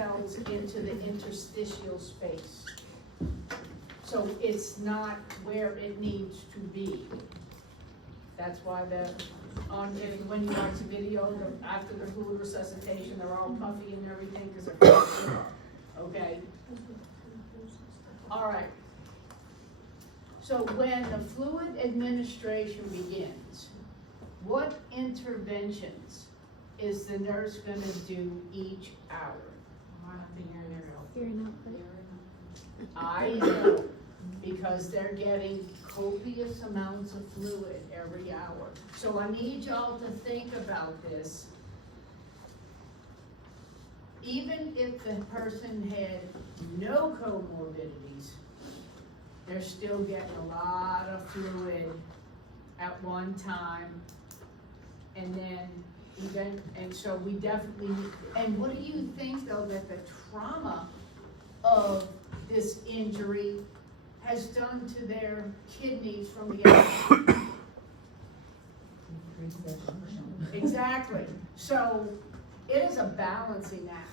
cells into the interstitial space. So it's not where it needs to be. That's why when you watch the video, after the fluid resuscitation, they're all puffy and everything because they're puffy. Okay? All right. So when the fluid administration begins, what interventions is the nurse going to do each hour? I know, because they're getting copious amounts of fluid every hour. So I need y'all to think about this. Even if the person had no comorbidities, they're still getting a lot of fluid at one time. And so we definitely need, and what do you think though that the trauma of this injury has done to their kidneys from the outside? Exactly. So it is a balancing act.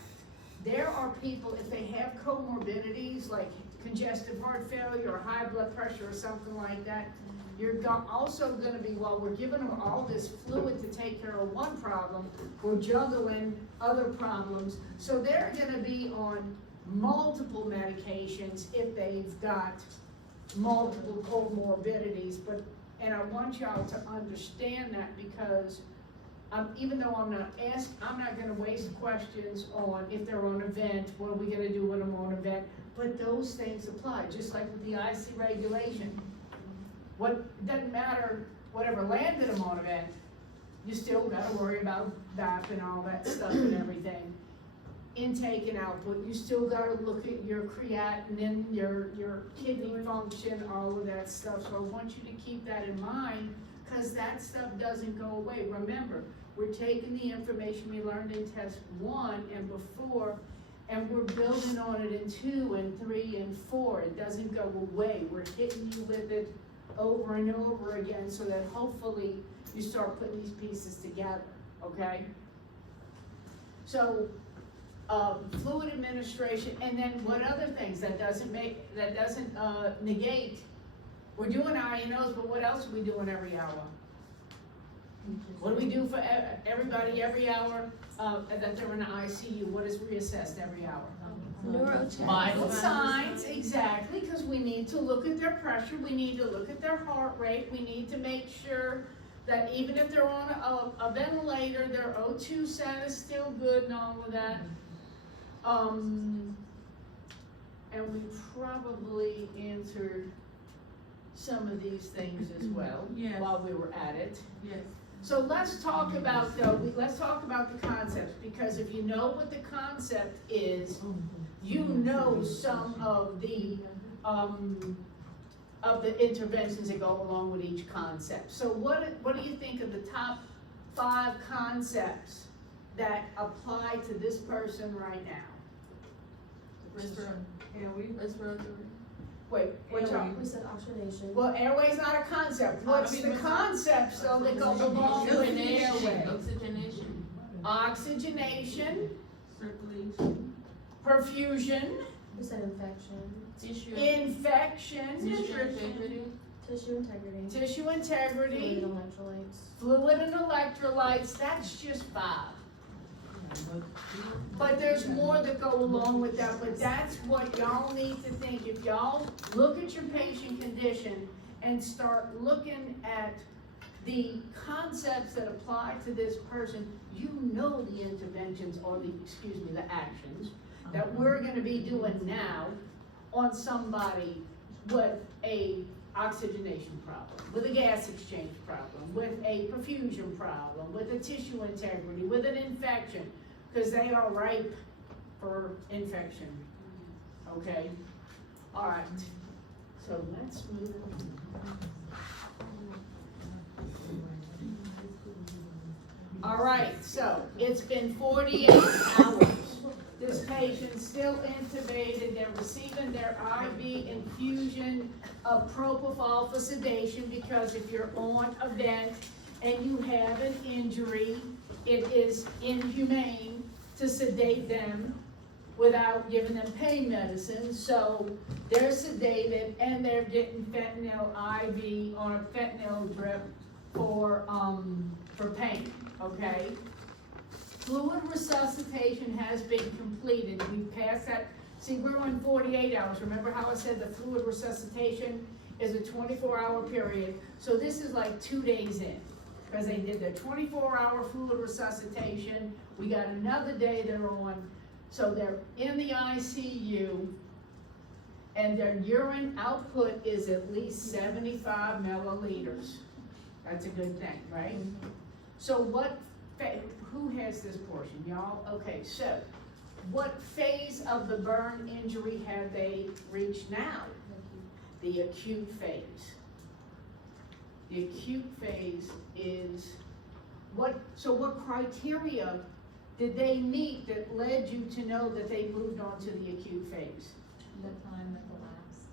There are people, if they have comorbidities like congestive heart failure or high blood pressure or something like that, you're also going to be, while we're giving them all this fluid to take care of one problem, we're juggling other problems. So they're going to be on multiple medications if they've got multiple comorbidities. And I want y'all to understand that, because even though I'm not going to waste questions on if they're on a vent, what are we going to do when I'm on a vent? But those things apply, just like with the IC regulation. Doesn't matter whatever landed them on a vent, you still got to worry about VAP and all that stuff and everything. Intake and output, you still got to look at your creatinine, your kidney function, all of that stuff. So I want you to keep that in mind, because that stuff doesn't go away. Remember, we're taking the information we learned in test 1 and before, and we're building on it in 2 and 3 and 4. It doesn't go away. We're hitting you with it over and over again, so that hopefully you start putting these pieces together, okay? So fluid administration, and then what other things that doesn't negate. We're doing INOs, but what else are we doing every hour? What do we do for everybody every hour that they're in the ICU? What is reassessed every hour? Vital signs, exactly, because we need to look at their pressure, we need to look at their heart rate, we need to make sure that even if they're on a ventilator, their O2 status is still good and all of that. And we probably answered some of these things as well, yes, while we were at it. Yes. So let's talk about the concepts, because if you know what the concept is, you know some of the interventions that go along with each concept. So what do you think of the top 5 concepts that apply to this person right now? Respiratory. Wait, what y'all? We said oxygenation. Well, airway's not a concept. What's the concepts though that go along with the airway? Oxygenation. Oxygenation. Circulation. Perfusion. We said infection. Tissue. Infection. Tissue integrity. Tissue integrity. Tissue integrity. Fluid and electrolytes. Fluid and electrolytes. That's just 5. But there's more that go along with that, but that's what y'all need to think. If y'all look at your patient condition and start looking at the concepts that apply to this person, you know the interventions or the actions that we're gonna be doing now on somebody with a oxygenation problem, with a gas exchange problem, with a perfusion problem, with a tissue integrity, with an infection, because they are ripe for infection. Okay? All right. So let's move on. All right, so it's been 48 hours. This patient's still intubated. They're receiving their IV infusion of propofol for sedation, because if you're on a vent and you have an injury, it is inhumane to sedate them without giving them pain medicine, so they're sedated and they're getting fentanyl IV on a fentanyl drip for pain, okay? Fluid resuscitation has been completed, we passed that, see, we're on 48 hours, remember how I said the fluid resuscitation is a 24-hour period, so this is like 2 days in, because they did the 24-hour fluid resuscitation, we got another day they're on, so they're in the ICU, and their urine output is at least 75 milliliters. That's a good thing, right? So who has this portion, y'all? Okay, so what phase of the burn injury have they reached now? The acute phase. The acute phase is what criteria did they meet that led you to know that they moved on to the acute phase? The time that elapsed.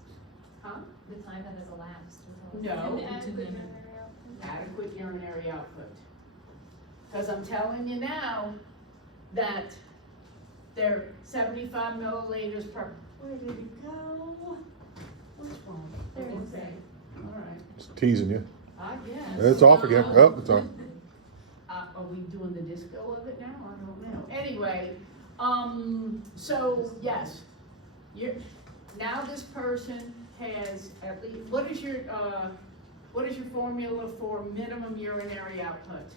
Huh? The time that has elapsed. No. And Adequate urinary output. Because I'm telling you now that they're 75 milliliters per, where did it go? What's wrong? There it is. Okay, all right. Just teasing you. I guess. It's off again. Oh, it's off. Are we doing the disco of it now? I don't know. Anyway, so yes, now this person has at least, what is your formula for minimum urinary output?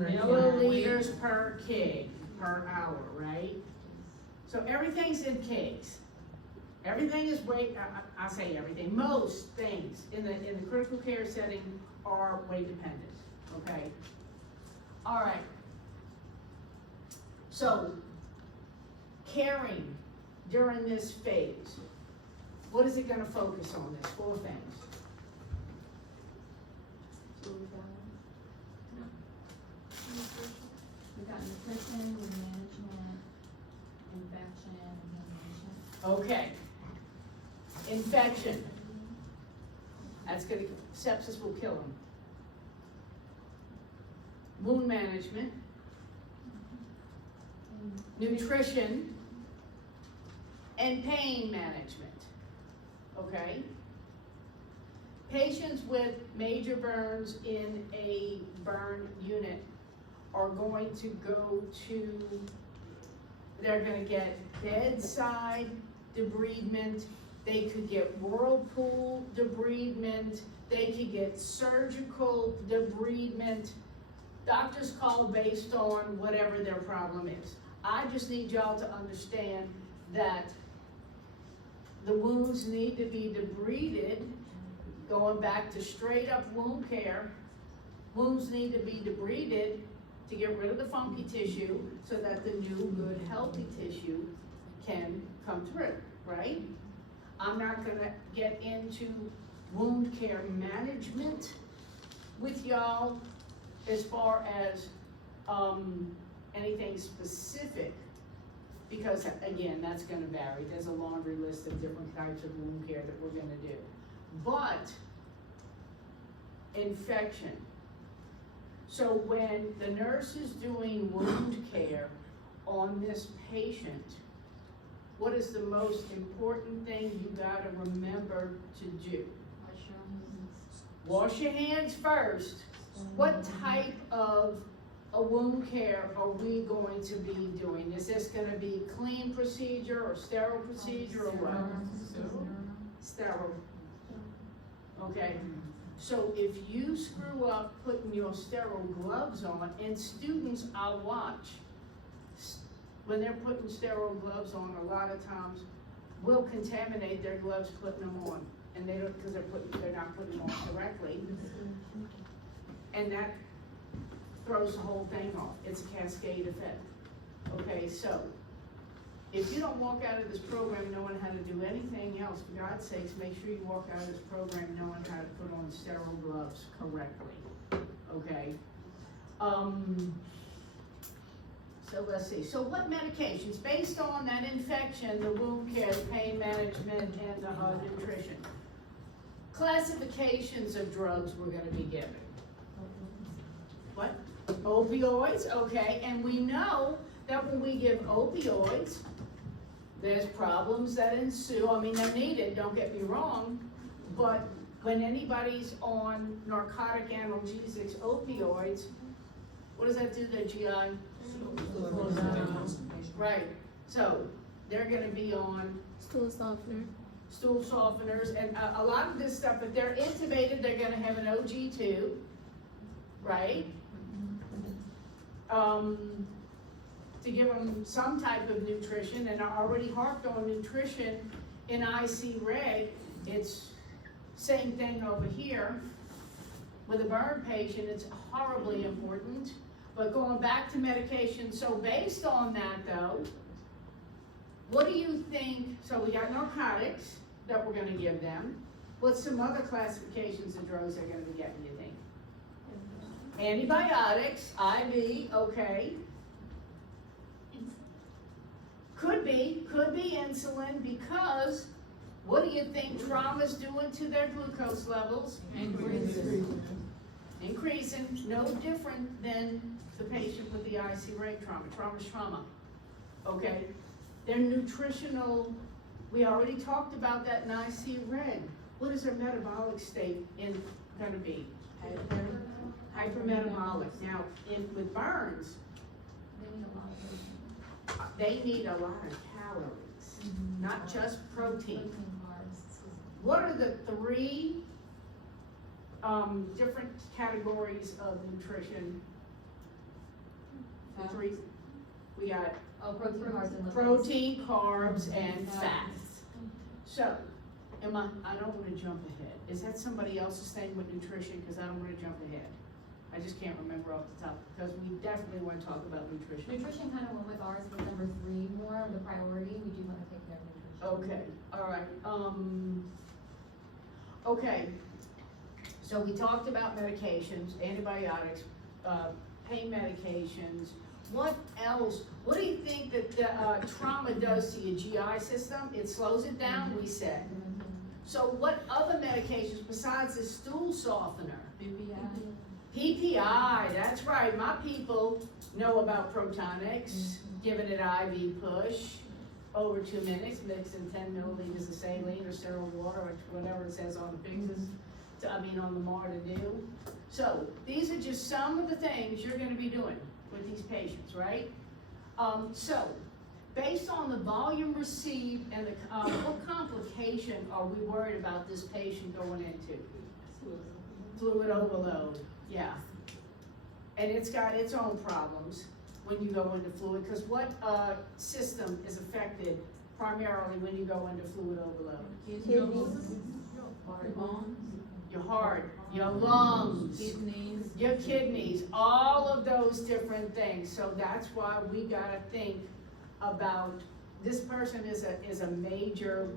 Milliliters per kg per hour, right? So everything's in kgs. Everything is weight, I say everything, most things in the critical care setting are weight dependent, okay? All right. So, caring during this phase, what is it gonna focus on? There's 4 things. We got nutrition, management, infection, inhalation. Okay. Infection. That's gonna, sepsis will kill them. Wound management, nutrition, and pain management, okay? Patients with major burns in a burn unit are going to go to, they're gonna get bedside debridement, they could get whirlpool debridement, they could get surgical debridement. Doctors call based on whatever their problem is. I just need y'all to understand that the wounds need to be debrided, going back to straight up wound care. Wounds need to be debrided to get rid of the funky tissue so that the new, good, healthy tissue can come through, right? I'm not gonna get into wound care management with y'all as far as anything specific, because again, that's gonna vary. There's a laundry list of different types of wound care that we're gonna do. But infection. So when the nurse is doing wound care on this patient, what is the most important thing you gotta remember to do? Wash your hands first. What type of a wound care are we going to be doing? Is this gonna be clean procedure or sterile procedure or what? Sterile. Okay, so if you screw up putting your sterile gloves on, and students I'll watch, when they're putting sterile gloves on, a lot of times will contaminate their gloves putting them on, and they don't, because they're not putting them on correctly, and that throws the whole thing off. It's a cascade effect. Okay, so if you don't walk out of this program knowing how to do anything else, for God's sakes, make sure you walk out of this program knowing how to put on sterile gloves correctly. Okay. So let's see. So what medications, based on that infection, the wound care, the pain management, and the nutrition? Classifications of drugs we're going to be giving. What? Opioids, okay. And we know that when we give opioids, there's problems that ensue. I mean, they're needed, don't get me wrong, but when anybody's on narcotic analgesics, opioids, what does that do to the GI? Right, so they're gonna be on Stool softener. stool softeners and a lot of this stuff. If they're intubated, they're gonna have an OG2, right? To give them some type of nutrition, and I already harped on nutrition in IC Reg. It's same thing over here. With a burn patient, it's horribly important. But going back to medication, so based on that though, what do you think, so we got narcotics that we're gonna give them. What's some other classifications of drugs they're gonna be getting, you think? Antibiotics, IV, okay. Could be insulin, because what do you think trauma's doing to their glucose levels? Increasing, no different than the patient with the IC rate trauma. Trauma's trauma, okay? Their nutritional, we already talked about that in IC reg. What is their metabolic state gonna be? Hypermetabolic. Now, with burns, they need a lot of calories, not just protein. What are the three different categories of nutrition? The three, we got protein, carbs, and fats. So, I don't wanna jump ahead. Is that somebody else's thing with nutrition? Cause I don't wanna jump ahead. I just can't remember off the top, because we definitely wanna talk about nutrition. Nutrition kind of went with ours, with number 3 more of the priority. We do want to take care of nutrition. Okay, all right, okay. So we talked about medications, antibiotics, pain medications. What else? What do you think that the trauma does to your GI system? It slows it down, we said. So what other medications besides the stool softener? PPI, that's right. My people know about Protonics, giving it IV push over 2 minutes, mixing 10 milliliters of saline or sterile water, or whatever it says on the fixes, on the MAR to do. So these are just some of the things you're gonna be doing with these patients, right? So based on the volume received and the, what complication are we worried about this patient going into? Fluid overload, yeah. And it's got its own problems when you go into fluid, because what system is affected primarily when you go into fluid overload? Your heart, your lungs, your kidneys, all of those different things. So that's why we gotta think about, this person is a major,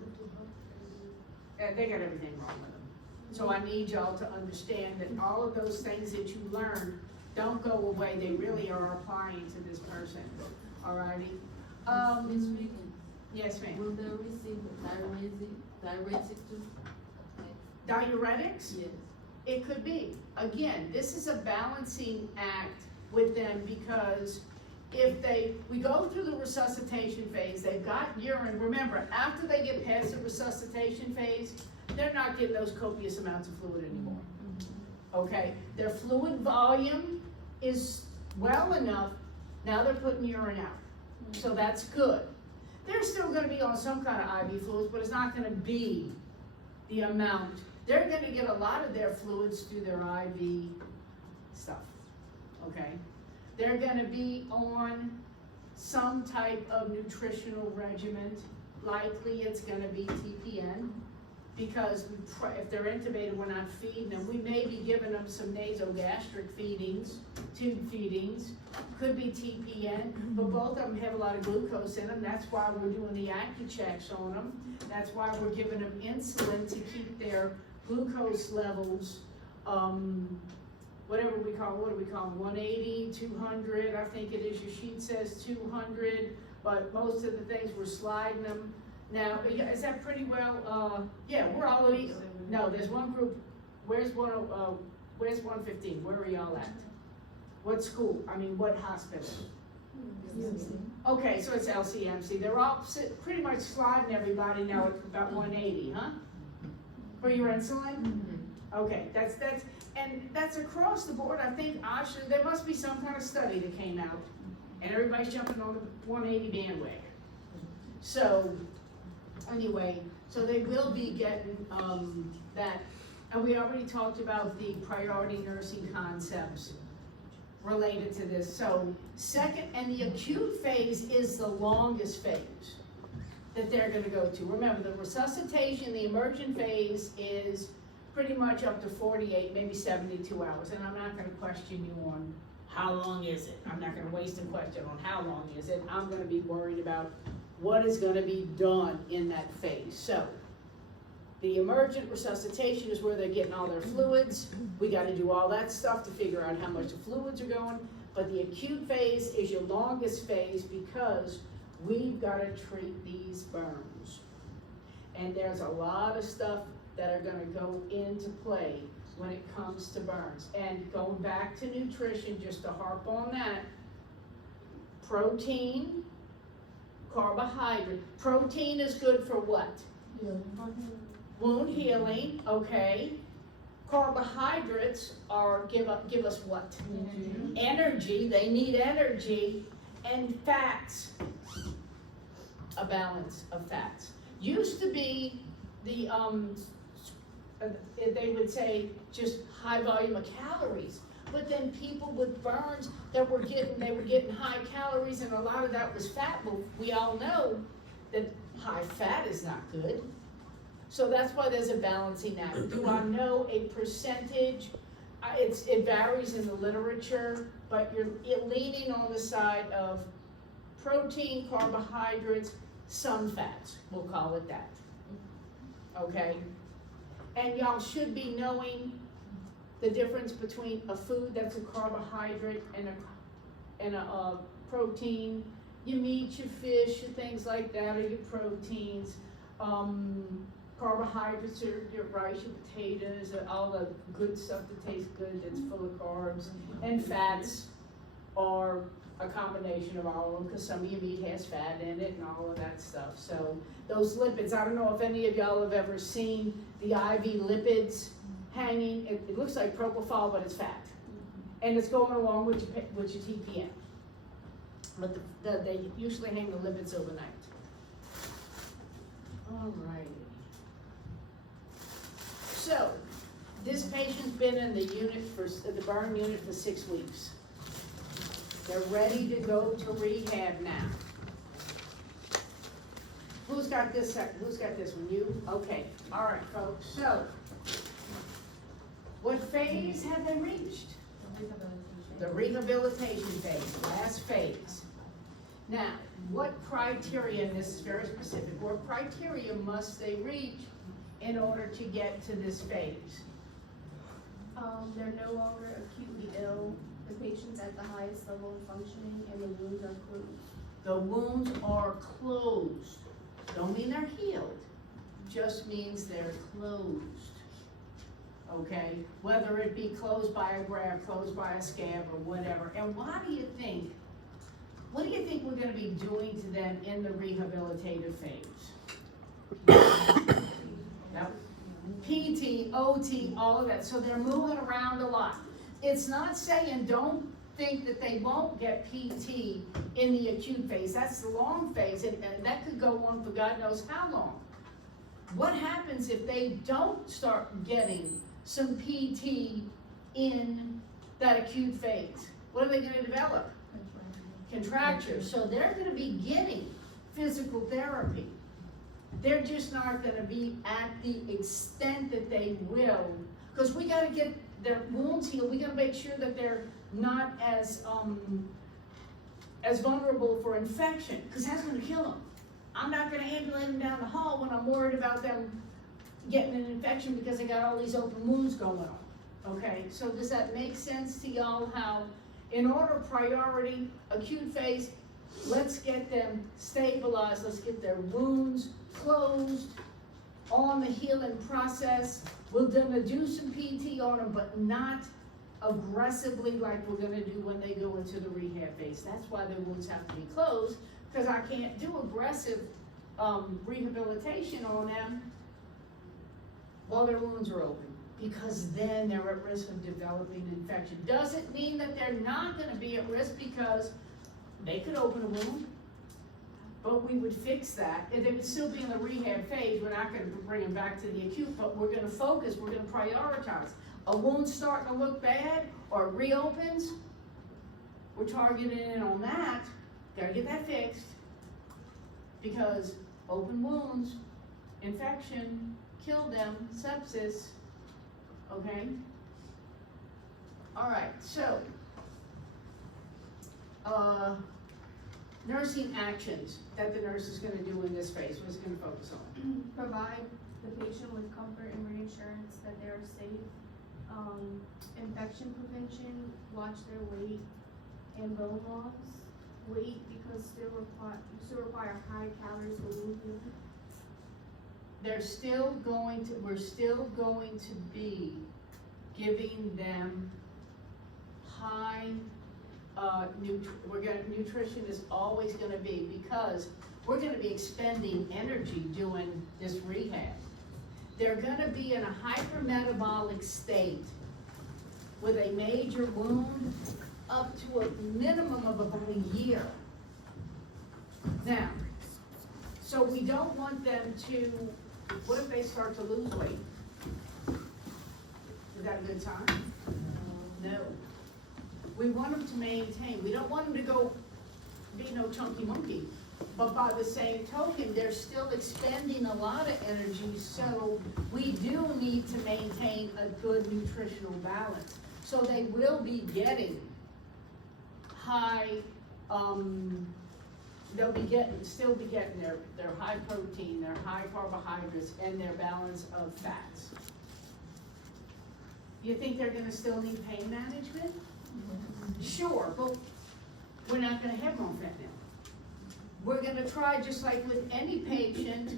they got everything wrong with them. So I need y'all to understand that all of those things that you learned don't go away, they really are applying to this person, alrighty? Ms. Regan, Yes, ma'am. will they receive diuretic too? Diuretics? Yes. It could be. Again, this is a balancing act with them, because if we go through the resuscitation phase, they've got urine. Remember, after they get past the resuscitation phase, they're not getting those copious amounts of fluid anymore. Okay, their fluid volume is well enough, now they're putting urine out. So that's good. They're still gonna be on some kind of IV fluids, but it's not gonna be the amount. They're gonna get a lot of their fluids through their IV stuff, okay? They're gonna be on some type of nutritional regimen. Likely it's gonna be TPN, because if they're intubated, we're not feeding them. We may be giving them some nasogastric feedings, tube feedings, could be TPN, but both of them have a lot of glucose in them. That's why we're doing the AccuChecks on them. That's why we're giving them insulin to keep their glucose levels, what do we call them, 180, 200, I think it is, your sheet says 200, but most of the things we're sliding them. Now, is that pretty well, yeah, we're all, no, there's one group, where's 115, where are y'all at? What school, what hospital? Okay, so it's LCMC. They're all pretty much sliding everybody now at about 180, huh? For your insulin? Okay, and that's across the board. I think actually there must be some kind of study that came out, and everybody's jumping on the 180 bandwagon. So, anyway, so they will be getting that, and we already talked about the priority nursing concepts related to this. So, second, and the acute phase is the longest phase that they're gonna go to. Remember, the resuscitation, the emergent phase is pretty much up to 48, maybe 72 hours. And I'm not gonna question you on how long is it. I'm not gonna waste a question on how long is it. I'm gonna be worried about what is gonna be done in that phase. So, the emergent resuscitation is where they're getting all their fluids. We gotta do all that stuff to figure out how much the fluids are going. But the acute phase is your longest phase because we've gotta treat these burns. And there's a lot of stuff that are gonna go into play when it comes to burns. And going back to nutrition, just to harp on that, protein, carbohydrate. Protein is good for what? Wound healing, okay. Carbohydrates are give us what? Energy, they need energy. And fats, a balance of fats. Used to be the, they would say just high volume of calories. But then people with burns that were getting high calories, and a lot of that was fat. Well, we all know that high fat is not good. So that's why there's a balancing act. Do I know a percentage? It varies in the literature, but you're leaning on the side of protein, carbohydrates, some fats, we'll call it that. Okay? And y'all should be knowing the difference between a food that's a carbohydrate and a protein. Your meat, your fish, your things like that are your proteins. Carbohydrates are your rice, your potatoes, all the good stuff that tastes good that's full of carbs. And fats are a combination of all of them, because some of your meat has fat in it and all of that stuff. So those lipids, I don't know if any of y'all have ever seen the IV lipids hanging. It looks like propofol, but it's fat. And it's going along with your TPM. But they usually hang the lipids overnight. All right. So, this patient's been in the burn unit for 6 weeks. They're ready to go to rehab now. Who's got this one? You? Okay. All right, folks. So, what phase have they reached? The rehabilitation phase, last phase. Now, what criteria, and this is very specific, what criteria must they reach in order to get to this phase? They're no longer acutely ill, the patient's at the highest level of functioning, and the wounds are closed. The wounds are closed. Don't mean they're healed, just means they're closed. Okay? Whether it be closed by a graft, closed by a scab, or whatever. And what do you think we're gonna be doing to them in the rehabilitative phase? Yep. PT, OT, all of that. So they're moving around a lot. It's not saying don't think that they won't get PT in the acute phase. That's the long phase, and that could go on for God knows how long. What happens if they don't start getting some PT in that acute phase? What are they gonna develop? Contractures. So they're gonna be getting physical therapy. They're just not gonna be at the extent that they will, because we gotta get their wounds healed. We gotta make sure that they're not as vulnerable for infection, because that's gonna kill them. I'm not gonna ambulate them down the hall when I'm worried about them getting an infection because they got all these open wounds going on. Okay, so does that make sense to y'all? How, in order priority, acute phase, let's get them stabilized, let's get their wounds closed, on the healing process. We're gonna do some PT on them, but not aggressively like we're gonna do when they go into the rehab phase. That's why their wounds have to be closed, because I can't do aggressive, rehabilitation on them while their wounds are open, because then they're at risk of developing an infection. Doesn't mean that they're not gonna be at risk, because they could open a wound, but we would fix that, and they would still be in the rehab phase. We're not gonna bring them back to the acute, but we're gonna focus, we're gonna prioritize. A wound starting to look bad, or it reopens, we're targeting in on that, gotta get that fixed, because open wounds, infection, kill them, sepsis, okay? All right, so, nursing actions that the nurse is gonna do in this phase, what's it gonna focus on? Provide the patient with comfort and reassurance that they are safe. Infection prevention, watch their weight and bone loss. Weight because still require high calories for wound healing. We're still going to be giving them high, nutrition is always gonna be, because we're gonna be expending energy doing this rehab. They're gonna be in a hypermetabolic state with a major wound up to a minimum of about a year. Now, so we don't want them to, what if they start to lose weight? Is that a good time? No. We want them to maintain, we don't want them to go be no chunky monkey. But by the same token, they're still expending a lot of energy, so we do need to maintain a good nutritional balance. So they will be getting high, still be getting their high protein, their high carbohydrates, and their balance of fats. You think they're gonna still need pain management? Sure, but we're not gonna have more fentanyl. We're gonna try, just like with any patient,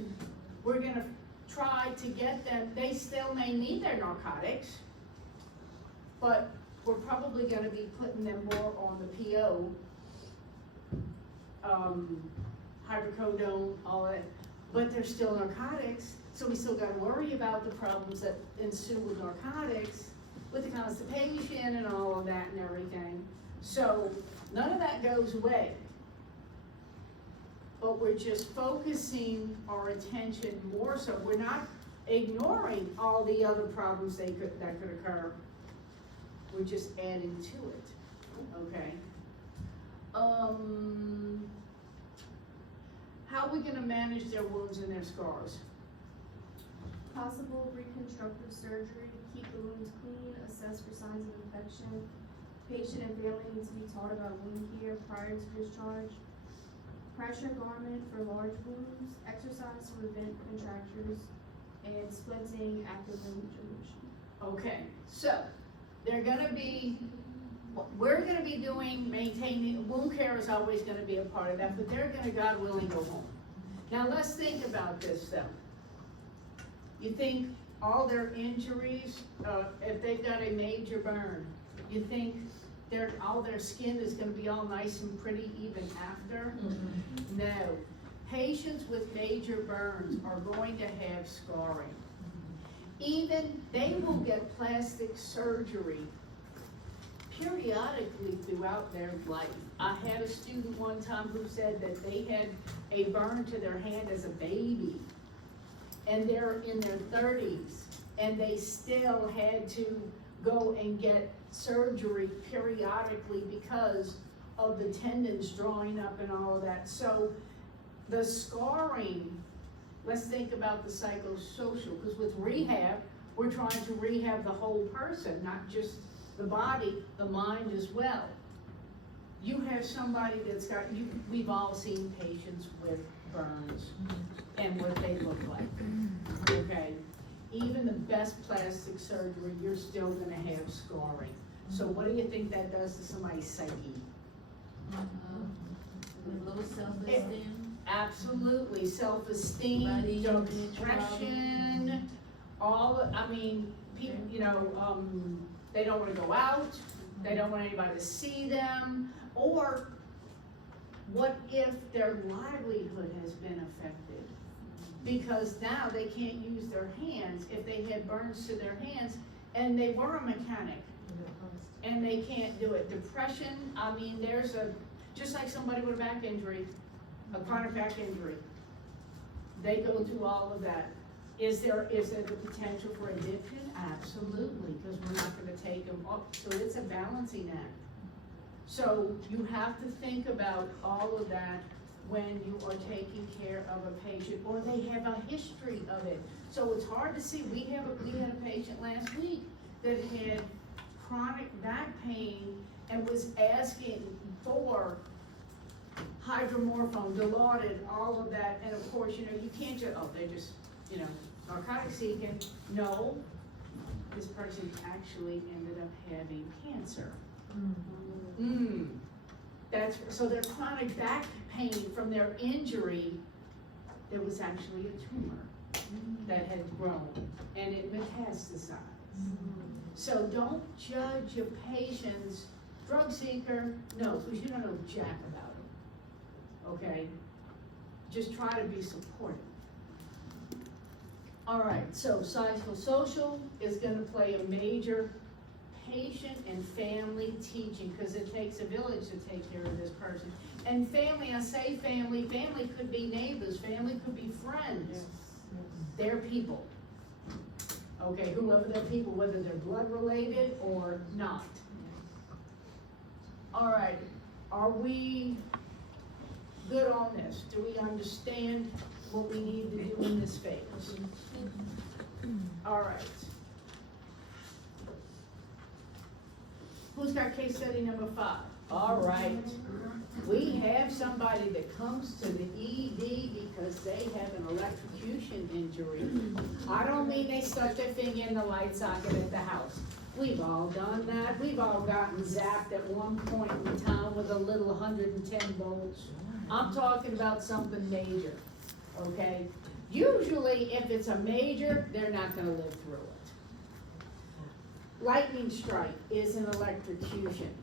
we're gonna try to get them, they still may need their narcotics, but we're probably gonna be putting them more on the PO, hydrocodone, all that, but they're still narcotics, so we still gotta worry about the problems that ensue with narcotics, with the constipation and all of that and everything. So none of that goes away. But we're just focusing our attention more so. We're not ignoring all the other problems that could occur. We're just adding to it, okay? How are we gonna manage their wounds and their scars? Possible reconstructive surgery, keep the wounds clean, assess for signs of infection. Patient and family needs to be taught about wound care prior to discharge. Pressure garment for large wounds, exercise to prevent contractures, and splinting after wound regeneration. Okay, so they're gonna be, we're gonna be doing, maintaining, wound care is always gonna be a part of that, but they're gonna, God willing, go home. Now let's think about this though. You think all their injuries, if they've got a major burn, you think all their skin is gonna be all nice and pretty even after? Mm-hmm. No. Patients with major burns are going to have scarring. Even, they will get plastic surgery periodically throughout their life. I had a student one time who said that they had a burn to their hand as a baby, and they're in their 30s, and they still had to go and get surgery periodically because of the tendons drawing up and all of that. So the scarring, let's think about the psychosocial, because with rehab, we're trying to rehab the whole person, not just the body, the mind as well. You have somebody that's got, we've all seen patients with burns and what they look like, okay? Even the best plastic surgery, you're still gonna have scarring. So what do you think that does to somebody's psyche? Low self-esteem. Absolutely, self-esteem, Body depression, all, I mean, people, they don't wanna go out, they don't want anybody to see them, or what if their livelihood has been affected? Because now they can't use their hands, if they had burns to their hands, and they were a mechanic, and they can't do it. Depression, I mean, just like somebody with a back injury, a chronic back injury, they go through all of that. Is there the potential for addiction? Absolutely, because we're not gonna take them up, so it's a balancing act. So you have to think about all of that when you are taking care of a patient, or they have a history of it. So it's hard to see. We had a patient last week that had chronic back pain and was asking for hydromorphone, Dilaudid, all of that, and of course, you can't just, they're just, narcotic seeking. No, this person actually ended up having cancer. So their chronic back pain from their injury, there was actually a tumor that had grown and it metastasized. So don't judge a patient's drug seeker, no, because you don't know jack about it, okay? Just try to be supportive. All right, so psychosocial is gonna play a major patient and family teaching, because it takes a village to take care of this person. And family, I say family could be neighbors, family could be friends. They're people. Okay, whoever they're people, whether they're blood related or not. All right, are we good on this? Do we understand what we need to do in this phase? All right. Who's got case study number 5? All right. We have somebody that comes to the ED because they have an electrocution injury. I don't mean they stuck their finger in the light socket at the house. We've all done that. We've all gotten zapped at one point in time with a little 110 volts. I'm talking about something major, okay? Usually, if it's a major, they're not gonna live through it. Lightning strike is an electrocution.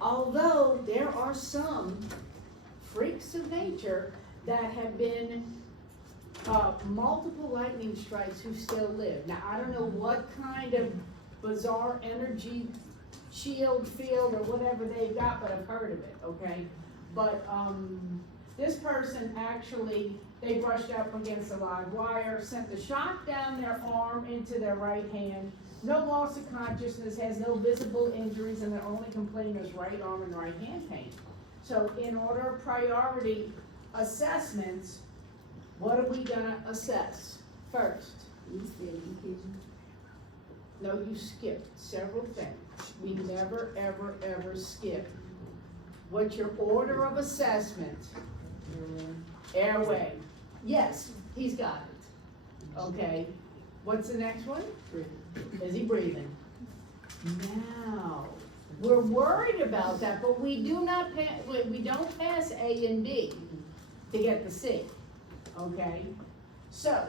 Although there are some freaks of nature that have been multiple lightning strikes who still live. Now, I don't know what kind of bizarre energy shield field or whatever they've got, but I've heard of it, okay? But this person actually, they brushed up against a live wire, sent the shock down their arm into their right hand. No loss of consciousness, has no visible injuries, and their only complaint is right arm and right hand pain. So in order of priority assessments, what are we gonna assess first? No, you skipped several things. We never, ever, ever skip. What's your order of assessment? Airway. Yes, he's got it. Okay. What's the next one? Is he breathing? Now, we're worried about that, but we don't pass A and B to get the C. Okay? So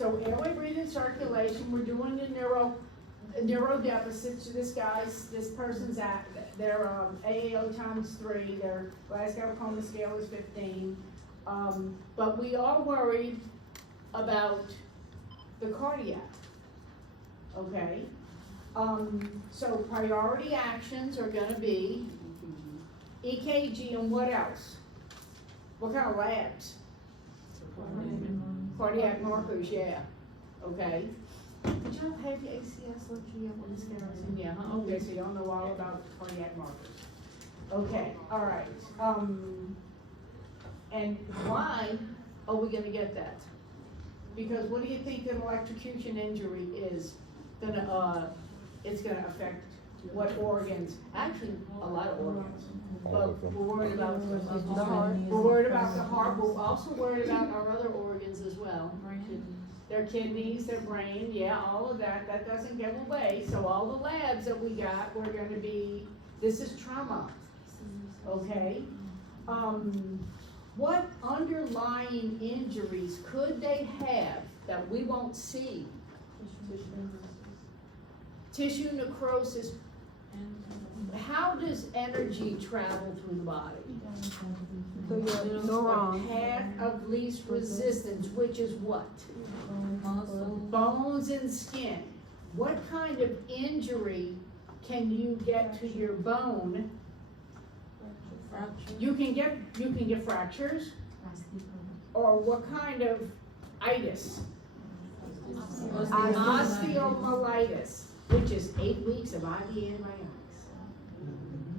airway, breathing, circulation, we're doing the neuro deficits. This person's at their AAO times 3, their Glasgow Coma scale is 15. But we are worried about the cardiac, okay? So priority actions are gonna be EKG and what else? What kind of labs? Cardiac markers, yeah, okay. Did y'all have your ACS look here on this garrison? Yeah, huh? Okay, so y'all know all about cardiac markers. Okay, all right. And why are we gonna get that? Because what do you think an electrocution injury is gonna, it's gonna affect what organs? Actually, a lot of organs. But we're worried about the heart. We're worried about the heart, but we're also worried about our other organs as well. Their kidneys, their brain, yeah, all of that. That doesn't give away. So all the labs that we got, we're gonna be, this is trauma, okay? What underlying injuries could they have that we won't see Tissue necrosis, how does energy travel through the body? A path of least resistance, which is what? Bones and skin. What kind of injury can you get to your bone? You can get fractures, or what kind of itis? Osteomyelitis, which is 8 weeks of IV antibiotics.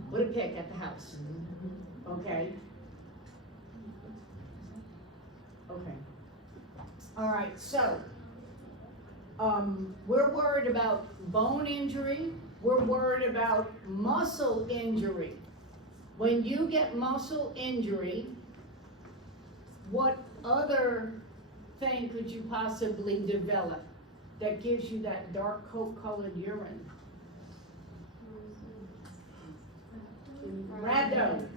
What a pick at the house. Okay. Okay. All right, so, we're worried about bone injury, we're worried about muscle injury. When you get muscle injury, what other thing could you possibly develop that gives you that dark coke-colored urine? Myelitis.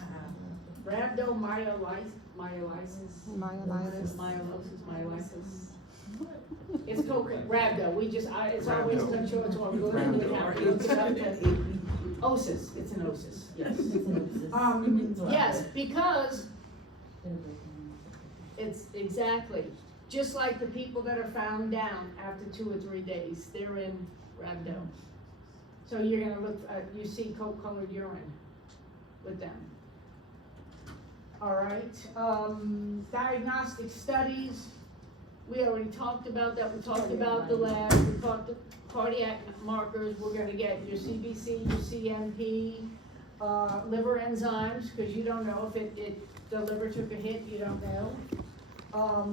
It's rhabdo, it's always cut short, so I'm going to have to look it up. Osis, it's an osis, yes. Yes, because it's exactly, just like the people that are found down after 2 or 3 days, they're in rhabdo. So you're gonna look, you see coke-colored urine with them. All right, diagnostic studies, we already talked about that, we talked about the lab, we talked the cardiac markers, we're gonna get your CBC, your CMP, liver enzymes, because you don't know if the liver took a hit, you don't know. Oh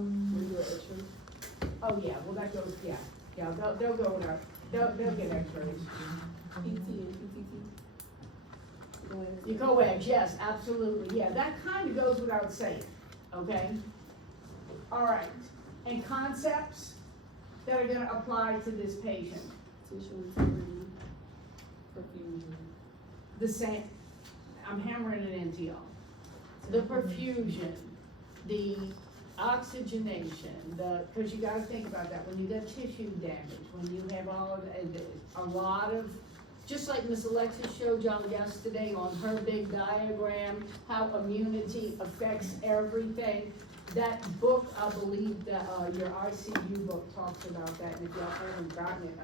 yeah, well that goes, yeah, they'll go with our, they'll get x-rays. You go eggs, yes, absolutely, yeah, that kind of goes without saying, okay? All right, and concepts that are gonna apply to this patient. The same, I'm hammering it into y'all. The perfusion, the oxygenation, because you gotta think about that, when you get tissue damage, when you have all of, a lot of, just like Miss Alexis showed y'all yesterday on her big diagram, how immunity affects everything. That book, I believe that, your ICU book talks about that, and if y'all haven't gotten it,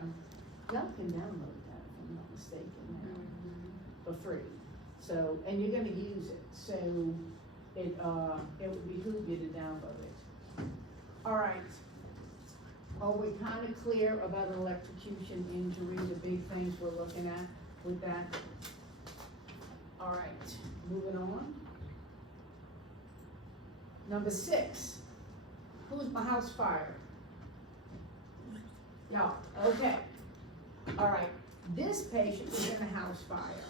y'all can download that, if I'm not mistaken, for free. So, and you're gonna use it, so it would behoove you to download it. All right. Are we kind of clear about an electrocution injury, the big things we're looking at with that? All right, moving on. Number 6, who's my house fire? Y'all, okay. All right, this patient is in a house fire.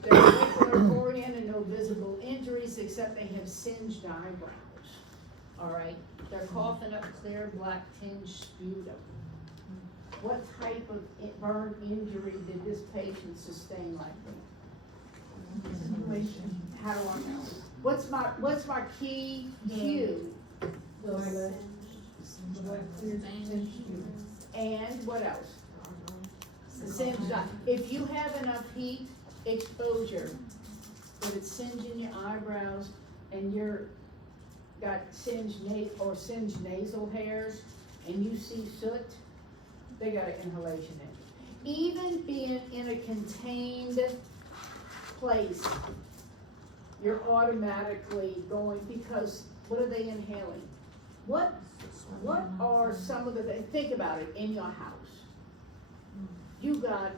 There's regular orient and no visible injuries except they have singed eyebrows. All right, they're coughing up clear black tinged sputum. What type of burn injury did this patient sustain like that? How do I know? What's my key cue? And what else? The singed eye. If you have enough heat exposure, if it's singeing your eyebrows and you're got singed nasal hairs and you see soot, they got an inhalation in. Even being in a contained place, you're automatically going, because what are they inhaling? What are some of the, think about it, in your house. You got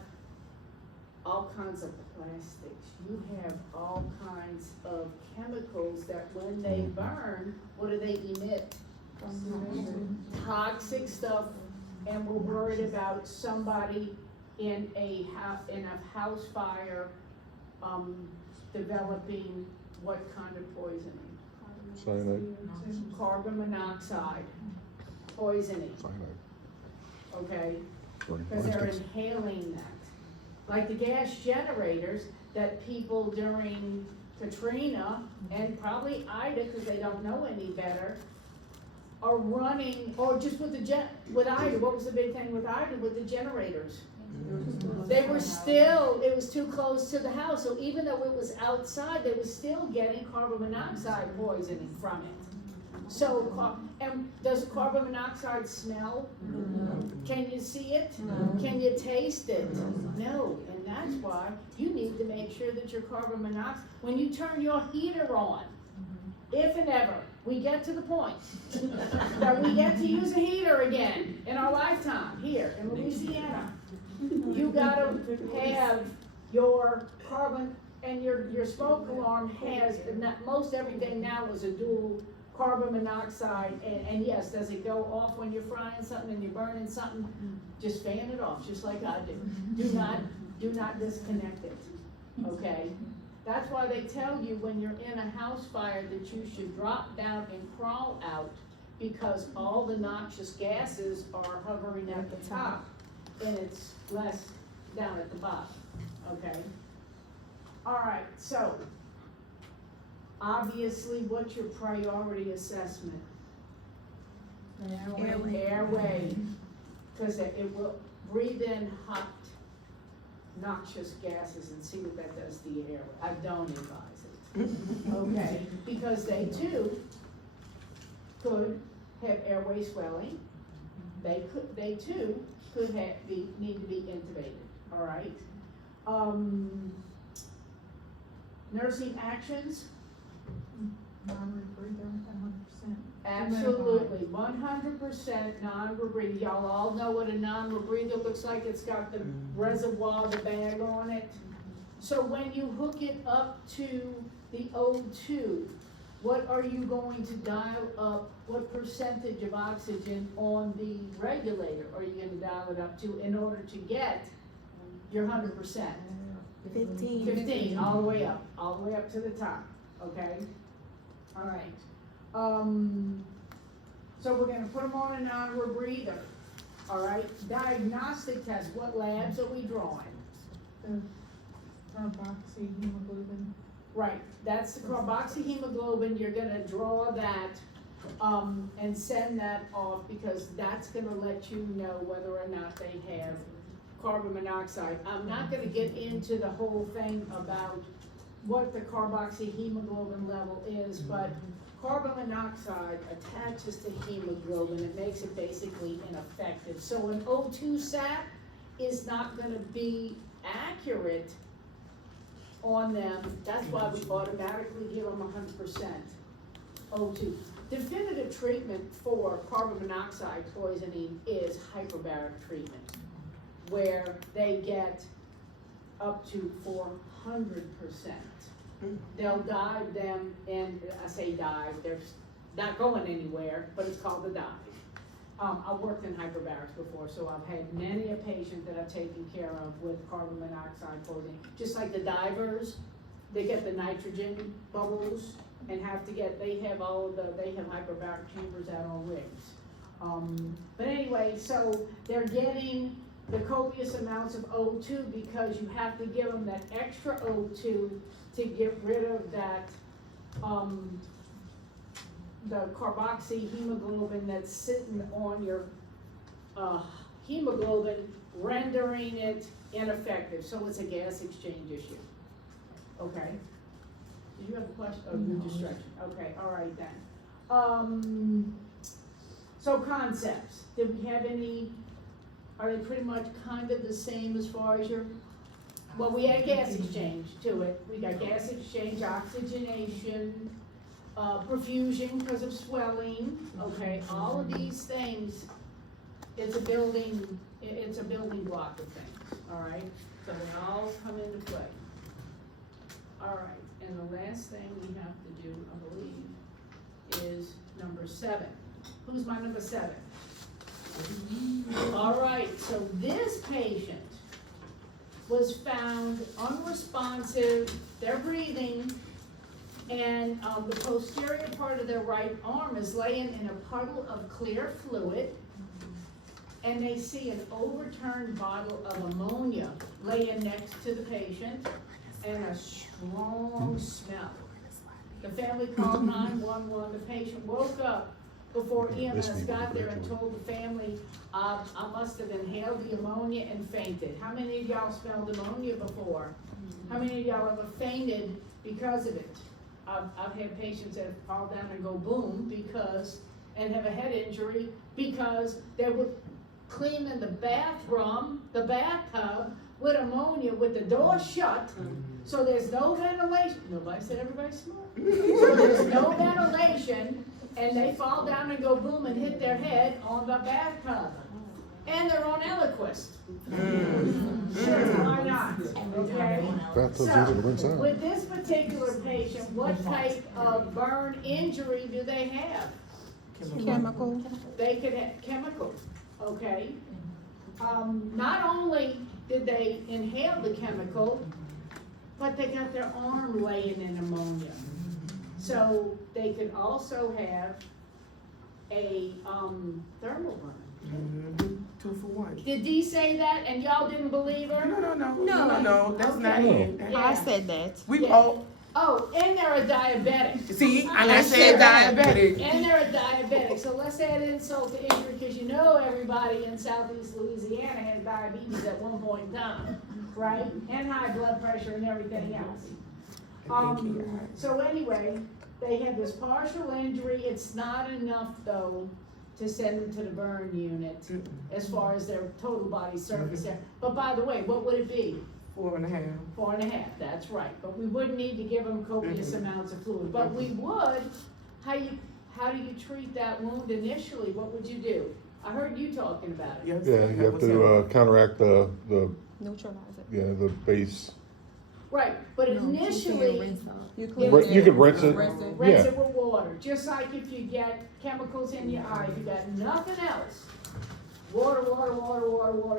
all kinds of plastics, you have all kinds of chemicals that when they burn, what do they emit? Toxic stuff, and we're worried about somebody in a house fire, developing what kind of poisoning? Cyanide. Carbon monoxide poisoning, Cyanide. okay? Burning Because they're plastics. inhaling that. Like the gas generators that people during Katrina and probably Ida, because they don't know any better, are running, or just with with Ida, what was the big thing with Ida, with the generators? They were still, it was too close to the house, so even though it was outside, they were still getting carbon monoxide poisoning from it. So, and does carbon monoxide smell? Can you see it? Can you taste it? No, and that's why you need to make sure that your carbon monoxide, when you turn your heater on, if and ever we get to the point that we get to use a heater again in our lifetime here in Louisiana, you gotta have your carbon, and your smoke alarm has, most everything now is a dual carbon monoxide, and yes, does it go off when you're frying something and you're burning something? Just fan it off, just like I do. Do not disconnect it, okay? That's why they tell you when you're in a house fire that you should drop down and crawl out, because all the noxious gases are hovering at the top and it's less down at the bottom, okay? All right, so obviously, what's your priority assessment? Airway, because it will breathe in hot, noxious gases and see what that does to your airway. I don't advise it, okay? Because they too could have airway swelling. They too could need to be intubated, all right? Nursing actions? Non-rebreather, 100%. Absolutely, 100% non-rebreather. Y'all all know what a non-rebreather looks like. It's got the reservoir, the bag on it. So when you hook it up to the O2, what are you going to dial up? What percentage of oxygen on the regulator are you going to dial it up to in order to get your 100%? 15, all the way up to the top, okay? All right. So we're gonna put them on a non-rebreather, all right? Diagnostic test, what labs are we drawing? The carboxyhemoglobin. Right, that's the carboxyhemoglobin, you're gonna draw that, and send that off, because that's gonna let you know whether or not they have carbon monoxide. I'm not gonna get into the whole thing about what the carboxyhemoglobin level is, but carbon monoxide attaches to hemoglobin. It makes it basically ineffective. So an O2 sat is not gonna be accurate on them. That's why we automatically give them 100% O2. Definitive treatment for carbon monoxide poisoning is hyperbaric treatment, where they get up to 400%. They'll dive them, and I say dive, they're not going anywhere, but it's called the dive. I've worked in hyperbarics before, so I've had many a patient that I've taken care of with carbon monoxide poisoning. Just like the divers, they get the nitrogen bubbles and have to get, they have hyperbaric chambers out on rigs. But anyway, so they're getting the copious amounts of O2 because you have to give them that extra O2 to get rid of that, the carboxyhemoglobin that's sitting on your hemoglobin, rendering it ineffective. So it's a gas exchange issue. Okay? Did you have a question? Oh, your distraction. Okay, all right then. So concepts. Did we have any? Are they pretty much kind of the same as far as your? Well, we had gas exchange to it. We got gas exchange, oxygenation, perfusion because of swelling. Okay, all of these things. It's a building block of things. All right, so they all come into play. All right, and the last thing we have to do, I believe, is number 7. Who's my number 7? All right, so this patient was found unresponsive, they're breathing, and the posterior part of their right arm is laying in a puddle of clear fluid, and they see an overturned bottle of ammonia laying next to the patient, and a strong smell. The family called 911, the patient woke up before This EMS need to got be there and graduated. told the family, I must have inhaled the ammonia and fainted. How many of y'all smelled ammonia before? How many of y'all ever fainted because of it? I've had patients that fall down and go boom and have a head injury because they were cleaning the bathtub with ammonia with the door shut, so there's no ventilation. Nobody said everybody's smart. So there's no ventilation, and they fall down and go boom and hit their head on the bathtub. And they're on Electrocution. Sure, why not? Okay? Bathtub's easy to rinse So, out. with this particular patient, what type of burn injury do they have? Chemical. They could have chemical, okay? Not only did they inhale the chemical, but they got their arm laying in ammonia. So they could also have a, thermal burn. 2 for 1. Did Dee say that and y'all didn't believe her? No, that's not Okay. it. Yeah. I said that. We Yeah. all, Oh, and they're a diabetic. see, and I I said said diabetic. And they're a diabetic, so let's add insult to injury, because you know everybody in southeast Louisiana has diabetes at one point in time, right? And high blood pressure and everything else. So anyway, they have this partial injury, it's not enough though to send them to the burn unit as far as their total body surface area. But by the way, what would it be? 4.5. 4.5, that's right, but we wouldn't need to give them copious amounts of fluid, but we would, how do you treat that wound initially, what would you do? I heard you talking about it. Yes, Yeah, that you have was to it. counteract the, Neutralize it. yeah, the base. Right, but initially, You You could rinse it. Rinse it. rinse Yeah. it with water, just like if you get chemicals in your eye, if you got nothing else. Water,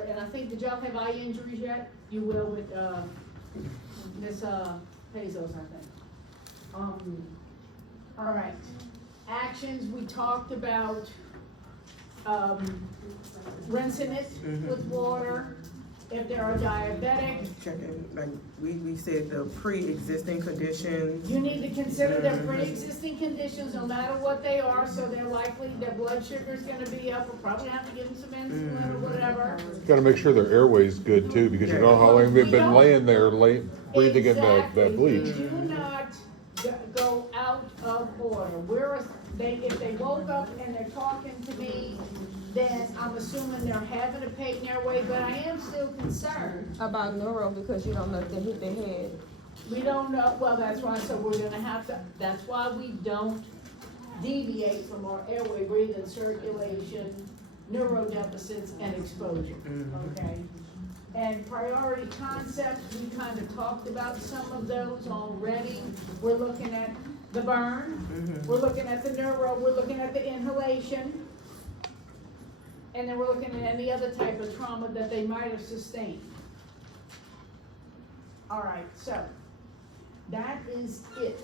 and I think, did y'all have eye injuries yet? You will with, Miss, Bezos, I think. All right, actions, we talked about, rinsing it with water. If they're a diabetic, Checking, like, we said the pre-existing conditions. you need to consider their pre-existing conditions, no matter what they are, so they're likely, their blood sugar's gonna be up, we'll probably have to give them some insulin or whatever. Gotta make sure their airway's good too, because you know how long they've been laying there, breathing in that bleach. Exactly. Do not go out of order. If they woke up and they're talking to me, then I'm assuming they're having a patent airway, but I am still concerned. About neuro, because you don't know if they hit their head. We don't know, well, that's why, so we're gonna have to, that's why we don't deviate from our airway, breathing, circulation, neurodeficits, and exposure, okay? And priority concepts, we kind of talked about some of those already. We're looking at the burn, we're looking at the neuro, we're looking at the inhalation, and then we're looking at any other type of trauma that they might have sustained. All right, so that is it.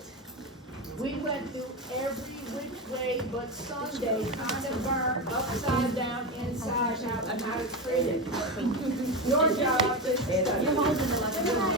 We went through every which way but Sunday, kind of burn, upside down, inside out, and how to treat it. Your job is.